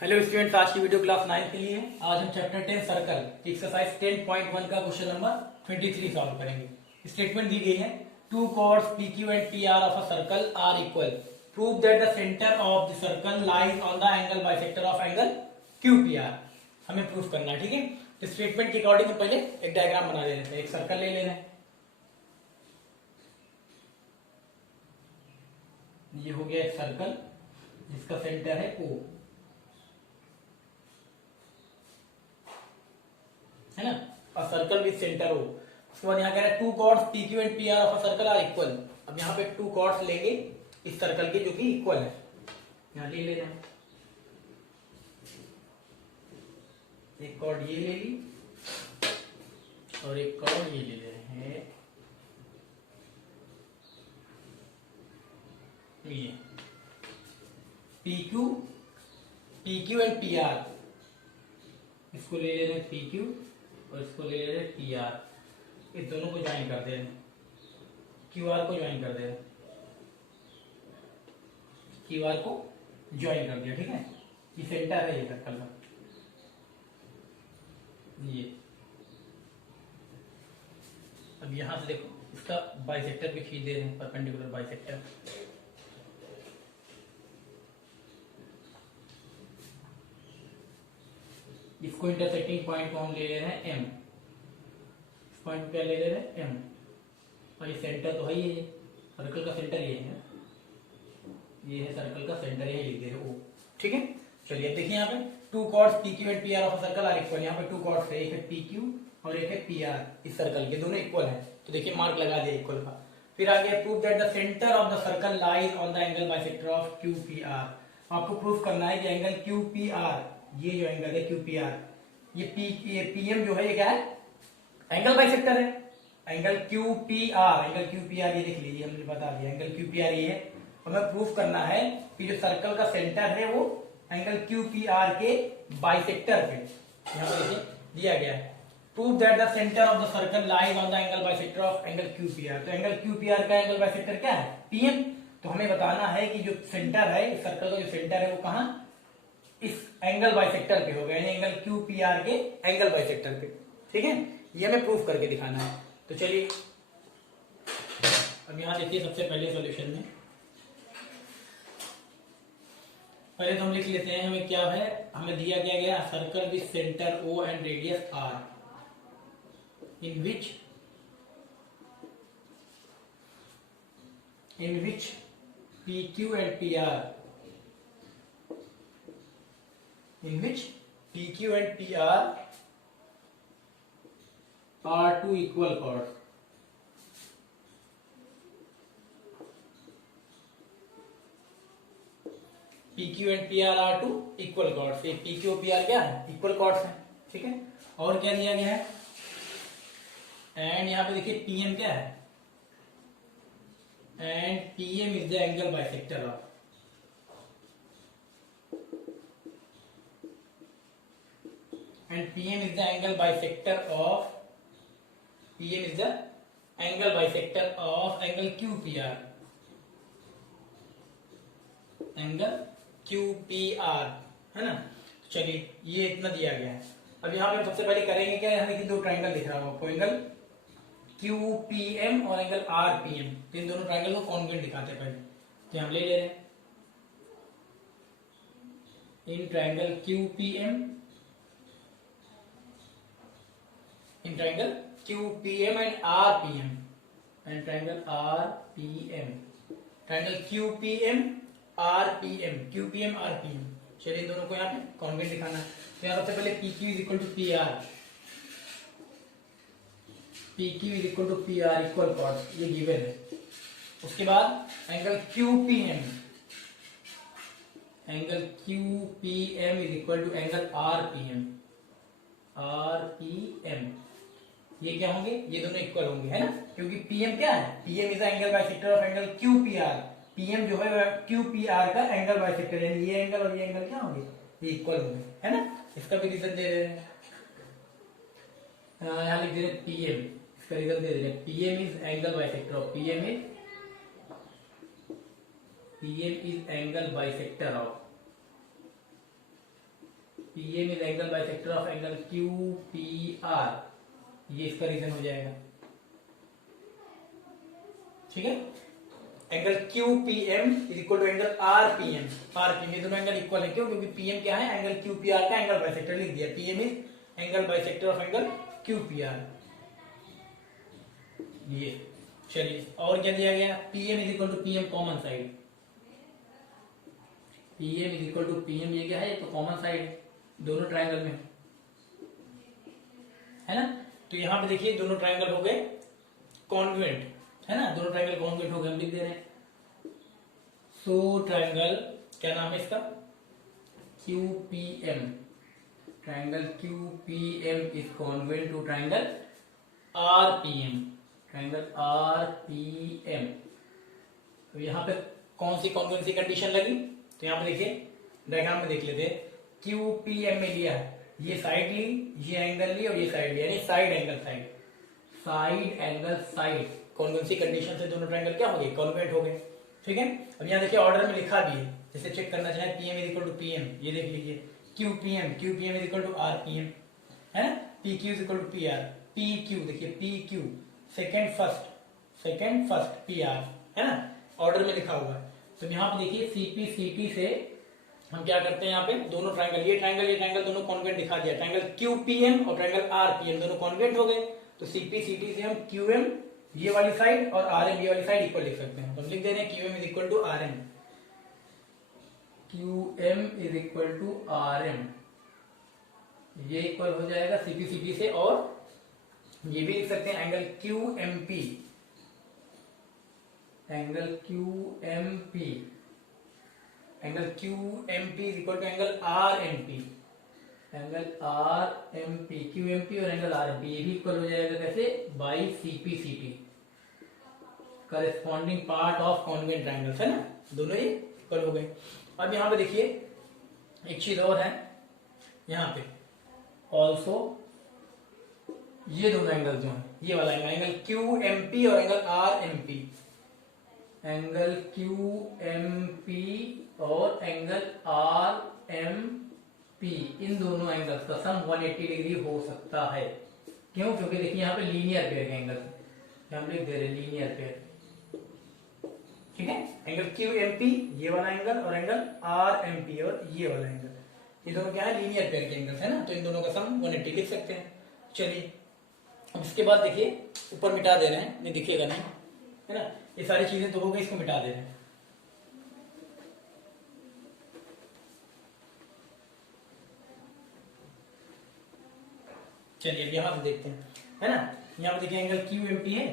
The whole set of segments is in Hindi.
हेलो स्टूडेंट्स, आज की वीडियो क्लास 9 के लिए है। आज हम चैप्टर 10 सर्कल की एक्सरसाइज 10.1 का क्वेश्चन नंबर 23 सॉल्व करेंगे। स्टेटमेंट दी गई है, two chords PQ and PR of a circle are equal, prove that the centre of the circle lies on the angle bisector of angle QPR। हमें प्रूफ करना है, ठीक है। तो स्टेटमेंट के अकॉर्डिंग पहले एक डायग्राम बना लेते हैं। एक सर्कल ले लेना है, ये हो गया एक सर्कल जिसका सेंटर है O, है ना। और सर्कल विद सेंटर हो। उसके बाद यहाँ कह रहा है two chords PQ and PR of a circle are equal. अब यहाँ पे टू कॉर्ड्स लेंगे इस सर्कल के जो कि इक्वल है, यहाँ ले लेना है। एक कॉर्ड ये ले ली और एक कॉर्ड ये ले ले रहे हैं, ये PQ एंड PR, इसको ले ले रहे हैं PQ और इसको ले ले रहे हैं PR। इस दोनों को ज्वाइन कर दे रहे हैं, QR को ज्वाइन कर दे रहे हैं, QR को ज्वाइन कर दिया, ठीक है। ये सेंटर है ये सर्कल का, ये। अब यहां से देखो इसका बाइसेक्टर भी खींच दे रहे हैं, परपेंडिकुलर बाइसेक्टर। इसको इंटरसेक्टिंग पॉइंट को हम ले ले रहे हैं M, इस पॉइंट पे ले ले रहे हैं M। और ये सेंटर तो है ही है, सर्कल का सेंटर ये है, ये है सर्कल का सेंटर, यही लिख दे रहे O, ठीक है। चलिए अब देखिए यहाँ पे two chords PQ and PR of circle are equal. यहाँ पे टू कॉर्ड्स है, एक है PQ और एक है PR, इस सर्कल के दोनों इक्वल है, तो देखिए मार्क लगा दिया इक्वल का। फिर आगे prove that the centre of the circle lies on the angle bisector of QPR। आपको प्रूफ करना है कि एंगल QPR, ये जो एंगल है QPR, ये PM जो है ये क्या है, एंगल बाइसेक्टर है। एंगल QPR ये देख लीजिए, हमने बता दिया एंगल QPR ये है। हमें प्रूफ करना है कि जो सर्कल का सेंटर है वो एंगल QPR के बाइसेक्टर पे, यहाँ पर दिया गया है। Prove that the centre of the circle lies on the angle bisector of angle QPR। तो एंगल QPR का एंगल बाइसेक्टर क्या है, PM। तो हमें बताना है कि जो सेंटर है, इस सर्कल का जो सेंटर है वो कहाँ, इस एंगल बाइसेक्टर पे होगा, यानी एंगल QPR के एंगल बाइसेक्टर पे, ठीक है। ये हमें प्रूफ करके दिखाना है। तो चलिए अब यहां देखिए, सबसे पहले सॉल्यूशन में पहले तो हम लिख लेते हैं हमें क्या है, हमें दिया गया circle with centre O and radius R, in which PQ and PR are two equal chords. PQ and PR are two equal chords। ये PQ और PR क्या है, इक्वल chords हैं, ठीक है। और क्या दिया गया है, एंड यहाँ पे देखिए PM क्या है, and PM is the angle bisector of, and PM is the angle bisector of angle QPR, है ना। चलिए ये इतना दिया गया है। अब यहाँ पे सबसे पहले करेंगे क्या, यहाँ देखिए दो ट्राइंगल दिख रहा होगा आपको, एंगल QPM और एंगल RPM। इन दोनों ट्राइंगल को कॉन्ग्रुएंट दिखाते हैं पहले, तो हम ले रहे हैं in triangle QPM and RPM, and triangle RPM, triangle QPM RPM। चलिए इन दोनों को यहाँ पे कॉन्ग्रुएंट दिखाना है। तो यहाँ सबसे पहले PQ is equal to PR, equal chord, ये गिवन है। उसके बाद angle QPM is equal to angle RPM। ये क्या होंगे, ये दोनों इक्वल होंगे, है ना, क्योंकि PM क्या है, PM is the angle bisector of angle QPR। PM जो है QPR का एंगल बाइसेक्टर, यानी ये एंगल और ये एंगल क्या होंगे, ये इक्वल होंगे, है ना। इसका भी रीजन दे रहे हैं, यहाँ लिख दे रहे PM, इसका रीजन दे रहे हैं PM is angle bisector of, PM is angle bisector of PM is angle bisector of angle QPR, ये इसका रीजन हो जाएगा। ठीक है, angle QPM is equal to angle RPM। RPM ये दोनों एंगल इक्वल है, क्यों? क्योंकि PM क्या है? एंगल QPR का एंगल बाइसेक्टर लिख दिया। PM is angle bisector of angle QPR। ये चलिए, और क्या दिया गया? PM is equal to PM common side. PM is equal to PM, ये क्या है? ये तो कॉमन साइड है दोनों ट्रायंगल में, है ना? तो यहां पे देखिए दोनों ट्रायंगल हो गए कॉन्ग्रुएंट, है ना? दोनों ट्रायंगल कॉन्ग्रुएंट हो गए, हम लिख दे रहे हैं। सो ट्रायंगल क्या नाम है इसका? QPM। Triangle QPM is congruent to triangle RPM। Triangle RPM, तो यहाँ पे कौन सी कॉन्ग्रुएंसी कंडीशन लगी? तो यहाँ पे देखिए डायग्राम में देख लेते हैं। QPM में लिया है, ये साइड ली, ये एंगल ली और ये साइड ली, यानी side angle side, side angle side. Congruency condition से दोनों ट्रायंगल क्या हो गए? कॉन्ग्रुएंट हो गए। ठीक है, अब यहाँ देखिए ऑर्डर में लिखा भी है, जैसे चेक करना चाहे PM is equal to PM, ये देख लीजिए QPM is equal to RPM, है ना? PQ is equal to PR, PQ देखिए PQ सेकेंड फर्स्ट PR, है ना? ऑर्डर में लिखा हुआ है। तो यहाँ पे देखिए CP/CT से हम क्या करते हैं? यहाँ पे दोनों ट्रायंगल, ये ट्रायंगल दोनों कॉन्ग्रुएंट दिखा दिया। ट्रायंगल QPM और ट्रायंगल RPM दोनों कॉन्ग्रुएंट हो गए, तो CP/CT से हम QM ये वाली साइड और RM ये वाली साइड इक्वल लिख सकते हैं। तो हम लिख दे रहे हैं QM is equal to RM, QM is equal to RM, ये इक्वल हो जाएगा CP/CT से। और ये भी लिख सकते हैं angle QMP, angle QMP is equal to angle RMP, angle RMP, QMP और एंगल RMP ये भी इक्वल हो जाएगा कैसे? By CP/CT, corresponding part of congruent triangles, है ना? दोनों ही इक्वल हो गए। अब यहाँ पे देखिए एक चीज और है, यहाँ पे ऑल्सो ये दोनों एंगल जो है, ये वाला एंगल QMP और एंगल RMP, एंगल QMP और एंगल RMP, इन दोनों एंगल्स का सम 180 डिग्री हो सकता है। क्यों? क्योंकि देखिए यहाँ पे लीनियर पेयर के एंगल हम लिख दे रहे हैं, लीनियर पेयर। ठीक है, एंगल QMP ये वाला एंगल और एंगल RMP और ये वाला एंगल, ये दोनों क्या है? लीनियर पेयर के एंगल्स, है ना? तो इन दोनों का सम 180 लिख सकते हैं। चलिए, अब इसके बाद देखिए ऊपर मिटा दे रहे हैं, नहीं दिखेगा नहीं, है ना? ये सारी चीजें तो हो गई, इसको मिटा दे रहे हैं। चलिए अब यहां से देखते हैं, है ना? यहां पे देखिए एंगल QMP है,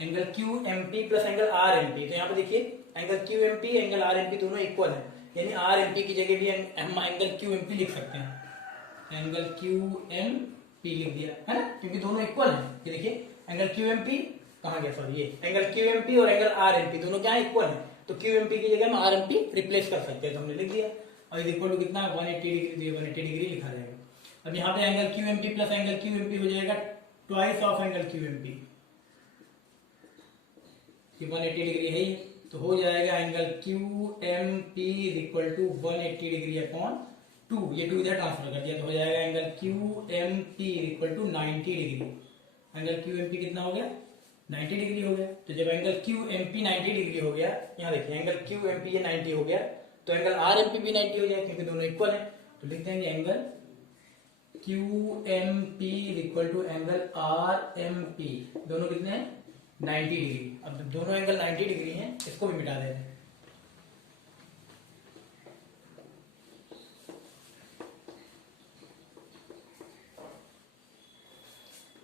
angle QMP plus angle RMP। तो यहाँ पे देखिए एंगल QMP एंगल RMP दोनों इक्वल है, यानी RMP की जगह भी हम एंगल QMP लिख सकते हैं, एंगल QMP लिख दिया, है ना? क्योंकि दोनों इक्वल है। ये देखिए एंगल QMP कहाँ गया? सॉरी, ये एंगल QMP और एंगल RMP दोनों क्या है? इक्वल है। तो QMP की जगह हम RMP रिप्लेस कर सकते हैं, तो हमने लिख दिया। और इक्वल टू कितना? 180 डिग्री, 180 डिग्री लिखा जाएगा। अब यहाँ पे angle QMP plus angle QMP हो जाएगा twice of angle QMP, 180 degree है ये, तो हो जाएगा angle QMP is equal to 180 degree upon 2, ये 2 इधर ट्रांसफर कर दिया, तो हो जाएगा angle QMP is equal to 90 degree. Angle QMP कितना हो गया? 90 डिग्री हो गया। तो जब एंगल QMP 90 डिग्री हो गया, यहाँ देखिए एंगल QMP ये 90 हो गया, तो एंगल RMP भी 90 हो जाएगा, क्योंकि दोनों इक्वल है। तो लिख देंगे angle QMP is equal to angle RMP, दोनों कितने हैं? 90 डिग्री। अब जब दोनों एंगल 90 डिग्री हैं, इसको भी मिटा देते हैं।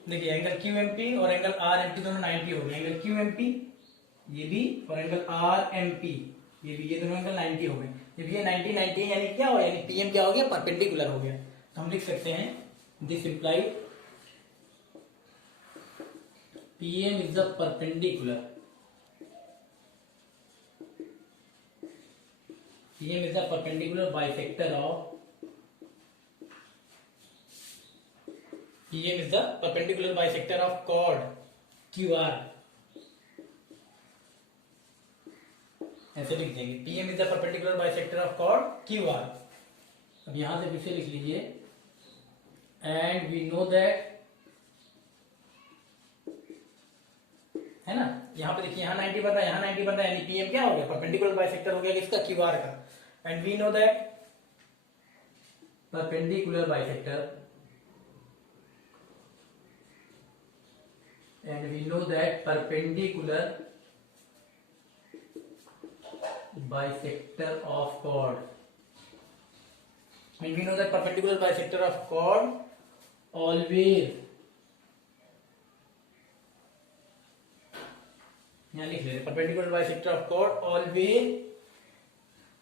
देखिए एंगल QMP और एंगल RMP दोनों 90 हो गए। एंगल QMP ये भी और एंगल RMP ये भी, ये दोनों एंगल 90 हो गए। जब ये 90 90 है, यानी क्या हो? यानी PM क्या हो गया? परपेंडिकुलर हो गया। तो हम लिख सकते हैं this imply PM is the perpendicular, PM is the perpendicular bisector of, PM is the perpendicular bisector of chord QR, ऐसे लिख देंगे PM is the perpendicular bisector of chord QR। अब यहां से फिर से लिख लीजिए एंड वी नो दैट, है ना, यहाँ पे देखिए यहाँ 90 बन रहा है, यहाँ 90 बन रहा है, यानी PM क्या हो गया, परपेंडिकुलर बाइसेक्टर हो गया किसका, QR का। And we know that perpendicular bisector, and we know that perpendicular bisector of chord, and we know that perpendicular bisector of chord always, यहाँ लिख लेते, perpendicular bisector of chord always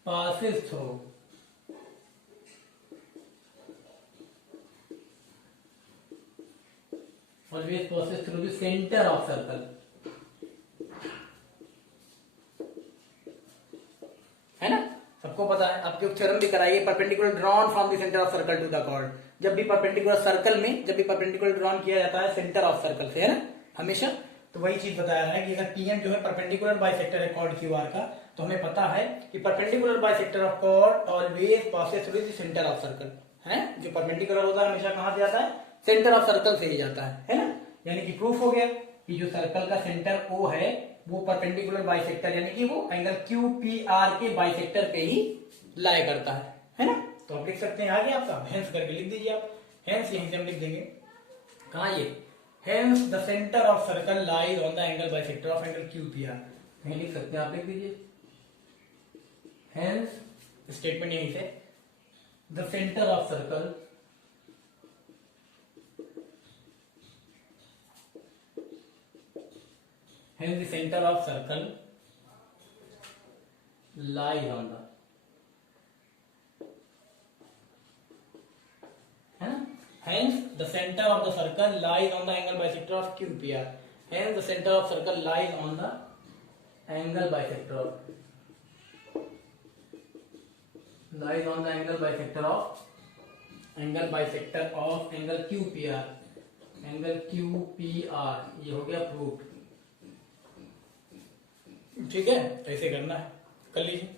passes through, always passes through the center of circle, है ना, सबको पता है। आपके थ्योरम भी कराइए, perpendicular drawn from the centre of circle to the chord, जब भी परपेंडिकुलर सर्कल में जब भी परपेंडिकुलर ड्रॉन किया जाता है सेंटर ऑफ सर्कल से, है ना, हमेशा, तो वही चीज बताया रहा है कि अगर PM जो है परपेंडिकुलर बाइसेक्टर है कॉर्ड QR का, तो हमें पता है कि perpendicular bisector of chord always passes through the centre of circle, है, जो परपेंडिकुलर होता है हमेशा कहां से आता है, सेंटर ऑफ सर्कल से ही जाता है ना। यानी कि प्रूफ हो गया कि जो सर्कल का सेंटर O है वो परपेंडिकुलर बाइसेक्टर यानी कि वो एंगल QPR के बाइसेक्टर पे ही लाई करता है ना। तो आप लिख सकते हैं आगे आपका हेंस करके लिख दीजिए आप, हेंस यहीं से हम लिख देंगे, कहा ये, hence the centre of circle lies on the angle bisector of angle QPR, यहीं लिख सकते हैं आप, लिख दीजिए हेंस, स्टेटमेंट यहीं से, the centre of circle hence the center of circle lies on the, है ना, hence the center of the circle lies on the angle bisector of QPR, hence the center of circle lies on the angle bisector of, lies on the angle bisector of, angle bisector of angle QPR, angle QPR, ये हो गया प्रूफ, ठीक है, ऐसे करना है, कर लीजिए।